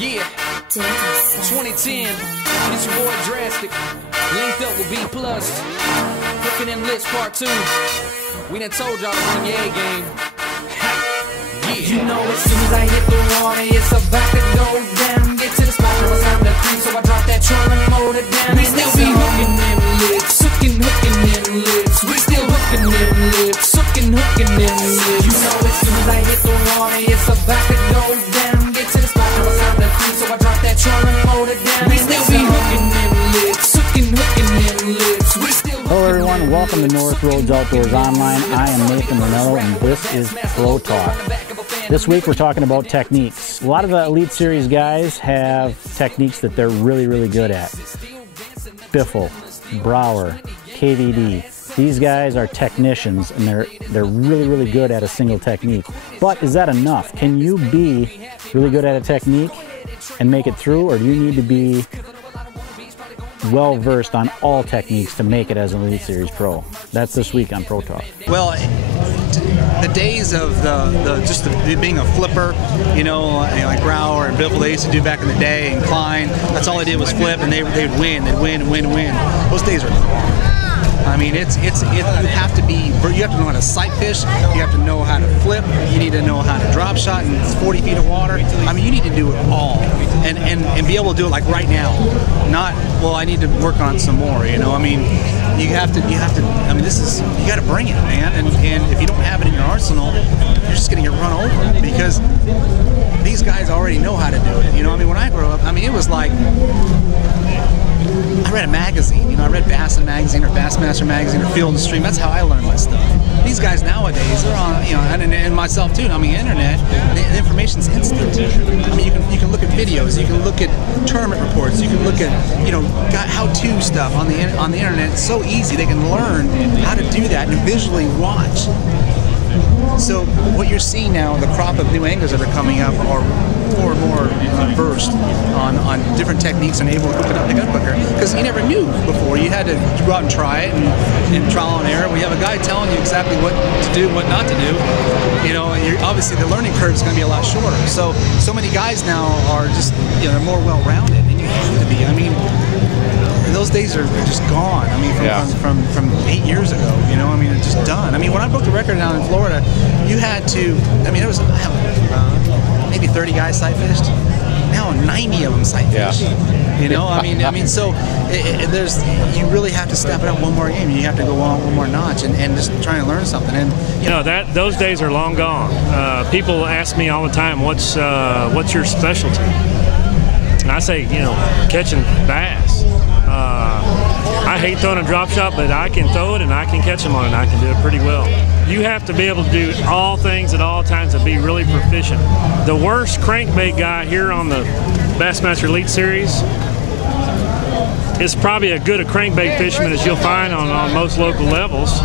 Yeah, 2010, it's your boy Drastic, linked up with B+, Hooking Them Lips Part 2. We done told y'all to bring your A game. Yeah. You know as soon as I hit the water, it's about to go down. Get to the spot, now it's time to creep, so I drop that trailer and mold it down. We still be hooking them lips, hooking them lips. We still hooking them lips, hooking them lips. You know as soon as I hit the water, it's about to go down. Get to the spot, now it's time to creep, so I drop that trailer and mold it down. We still be hooking them lips, hooking them lips. We still. Hello everyone, welcome to Rhoades Outdoors Online. I am Nathan Mineola and this is Pro Talk. This week we're talking about techniques. A lot of the Elite Series guys have techniques that they're really good at. Biffle, Brower, KVD. These guys are technicians and they're really good at a single technique. But is that enough? Can you be really good at a technique and make it through, or do you need to be well versed on all techniques to make it as an Elite Series pro? That's this week on Pro Talk. Well, the days of being a flipper, you know, like Brower and Biffle, they used to do back in the day, and Klein, that's all they did was flip, and they'd win. Those days are gone. I mean, you have to know how to sight fish, you have to know how to flip, you need to know how to drop shot in 40 feet of water. I mean, you need to do it all, and be able to do it like right now. Not, well, I need to work on it some more, you know. I mean, you have to, I mean, you got to bring it, man, and if you don't have it in your arsenal, you're just going to get run over, because these guys already know how to do it, you know. I mean, when I grew up, I mean, it was like, I read a magazine, you know, I read Bassin magazine or Bassmaster magazine or Field and Stream. That's how I learned my stuff. These guys nowadays, they're on, you know, and myself too. I mean, internet, the information's instant. I mean, you can look at videos, you can look at tournament reports, you can look at, you know, how-to stuff on the internet. It's so easy. They can learn how to do that and visually watch. So what you're seeing now, the crop of new anglers that are coming up are more and more versed on different techniques and able to hook it up the gun quicker, because you never knew before. You had to go out and try it and trial and error. We have a guy telling you exactly what to do and what not to do. You know, obviously the learning curve is going to be a lot shorter. So many guys now are just, you know, they're more well-rounded, and you have to be. I mean, those days are just gone. I mean, from 8 years ago, you know, I mean, it's just done. I mean, when I broke the record down in Florida, you had to, I mean, there was maybe 30 guys sight fished. Now 90 of them sight fish. Yeah. You know, I mean, so you really have to step it up one more game. You have to go on one more notch and just try and learn something. And you know, those days are long gone. People ask me all the time, what's your specialty? And I say, you know, catching bass. I hate throwing a drop shot, but I can throw it and I can catch them on it, and I can do it pretty well. You have to be able to do all things at all times and be really proficient. The worst crankbait guy here on the Bassmaster Elite Series is probably as good a crankbait fisherman as you'll find on most local levels,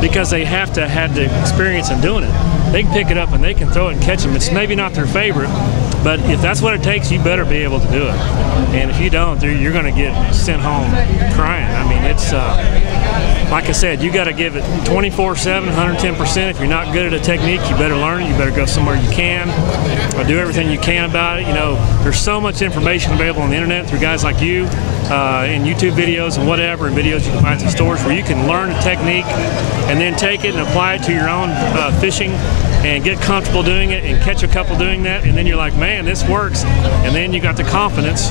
because they have to have the experience in doing it. They can pick it up and they can throw it and catch them. It's maybe not their favorite, but if that's what it takes, you better be able to do it. And if you don't, you're going to get sent home crying. I mean, it's like I said, you got to give it 24/7, 110%. If you're not good at a technique, you better learn it. You better go somewhere you can, or do everything you can about it. You know, there's so much information available on the internet through guys like you, and YouTube videos and whatever, and videos you can find in stores where you can learn a technique and then take it and apply it to your own fishing and get comfortable doing it and catch a couple doing that, and then you're like, man, this works, and then you got the confidence,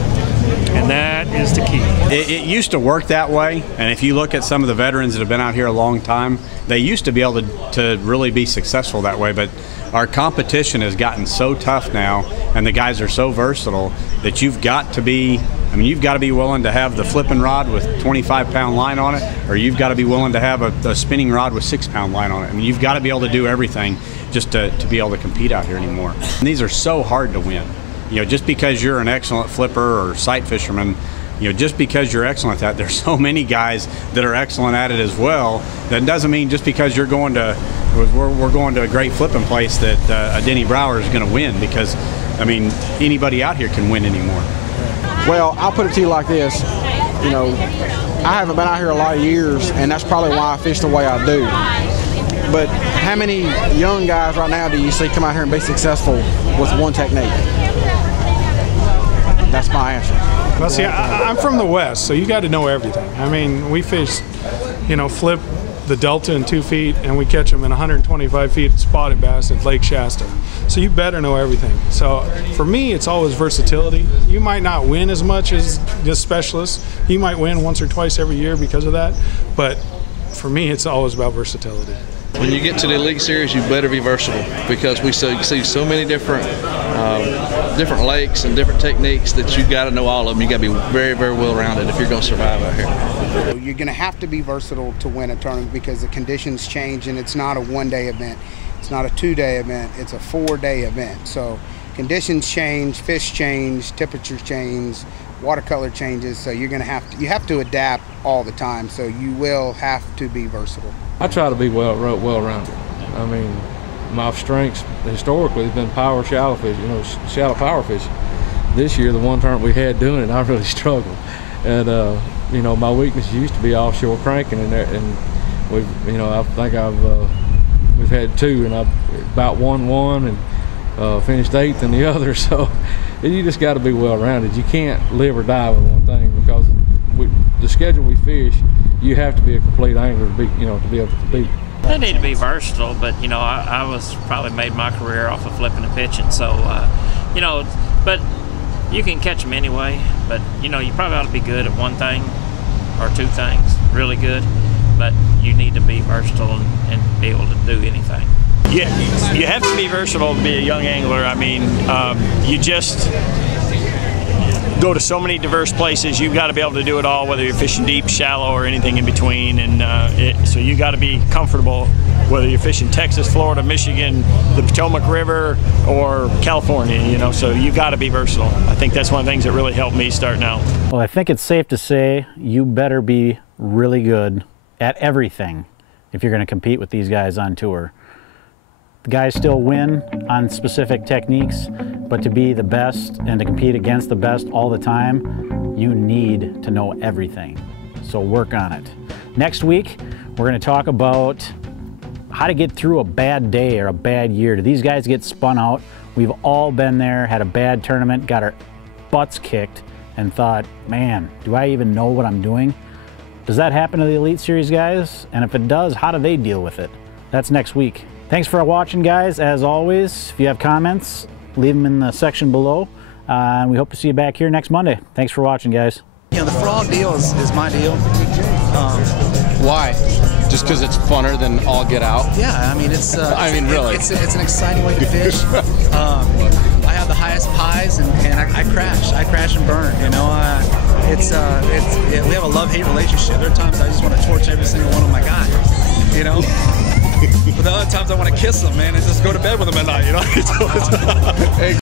and that is the key. It used to work that way, and if you look at some of the veterans that have been out here a long time, they used to be able to really be successful that way, but our competition has gotten so tough now, and the guys are so versatile that you've got to be, I mean, you've got to be willing to have the flipping rod with 25-pound line on it, or you've got to be willing to have a spinning rod with 6-pound line on it. I mean, you've got to be able to do everything just to be able to compete out here anymore. And these are so hard to win. You know, just because you're an excellent flipper or sight fisherman, you know, just because you're excellent at that, there's so many guys that are excellent at it as well. That doesn't mean just because you're going to, we're going to a great flipping place that a Denny Brower is going to win, because, I mean, anybody out here can win anymore. Well, I'll put it to you like this. You know, I haven't been out here a lot of years, and that's probably why I fish the way I do. But how many young guys right now do you see come out here and be successful with one technique? That's my answer. Well, see, I'm from the West, so you got to know everything. I mean, we fish, flip the Delta in 2 feet, and we catch them in 125 feet spotted bass in Lake Shasta. So you better know everything. So for me, it's always versatility. You might not win as much as this specialist. You might win once or twice every year because of that. But for me, it's always about versatility. When you get to the Elite Series, you better be versatile, because we see so many different lakes and different techniques that you got to know all of them. You got to be very, very well-rounded if you're going to survive out here. You're going to have to be versatile to win a tournament, because the conditions change, and it's not a one-day event. It's not a 2-day event. It's a 4-day event. So conditions change, fish change, temperatures change, watercolor changes. So you're going to have to adapt all the time. So you will have to be versatile. I try to be well-rounded. I mean, my strengths historically has been power shallow fish, shallow power fish. This year, the one tournament we had doing it, I really struggled. And my weakness used to be offshore cranking, and we've, I think we've had 2, and I've about won 1 and finished 8th in the other. So you just got to be well-rounded. You can't live or die with one thing, because the schedule we fish, you have to be a complete angler to be able to compete. They need to be versatile, but I was probably made my career off of flipping and pitching, so but you can catch them anyway. But you probably ought to be good at one thing or 2 things, really good. But you need to be versatile and be able to do anything. Yeah, you have to be versatile to be a young angler. I mean, you just go to so many diverse places. You've got to be able to do it all, whether you're fishing deep, shallow, or anything in between. And so you got to be comfortable, whether you're fishing Texas, Florida, Michigan, the Potomac River, or California. So you got to be versatile. I think that's one of the things that really helped me starting out. Well, I think it's safe to say you better be really good at everything if you're going to compete with these guys on tour. The guys still win on specific techniques, but to be the best and to compete against the best all the time, you need to know everything. So work on it. Next week, we're going to talk about how to get through a bad day or a bad year. Do these guys get spun out? We've all been there, had a bad tournament, got our butts kicked, and thought, man, do I even know what I'm doing? Does that happen to the Elite Series guys? And if it does, how do they deal with it? That's next week. Thanks for watching, guys. As always, if you have comments, leave them in the section below. And we hope to see you back here next Monday. Thanks for watching, guys. The frog deal is my deal. Why? Just because it's funner than all get out? Yeah, I mean, really. It's an exciting way to fish. I have the highest pies, and I crash and burn. We have a love-hate relationship. There are times I just want to torch every single one of my guys. But the other times I want to kiss them, man, and just go to bed with them at night.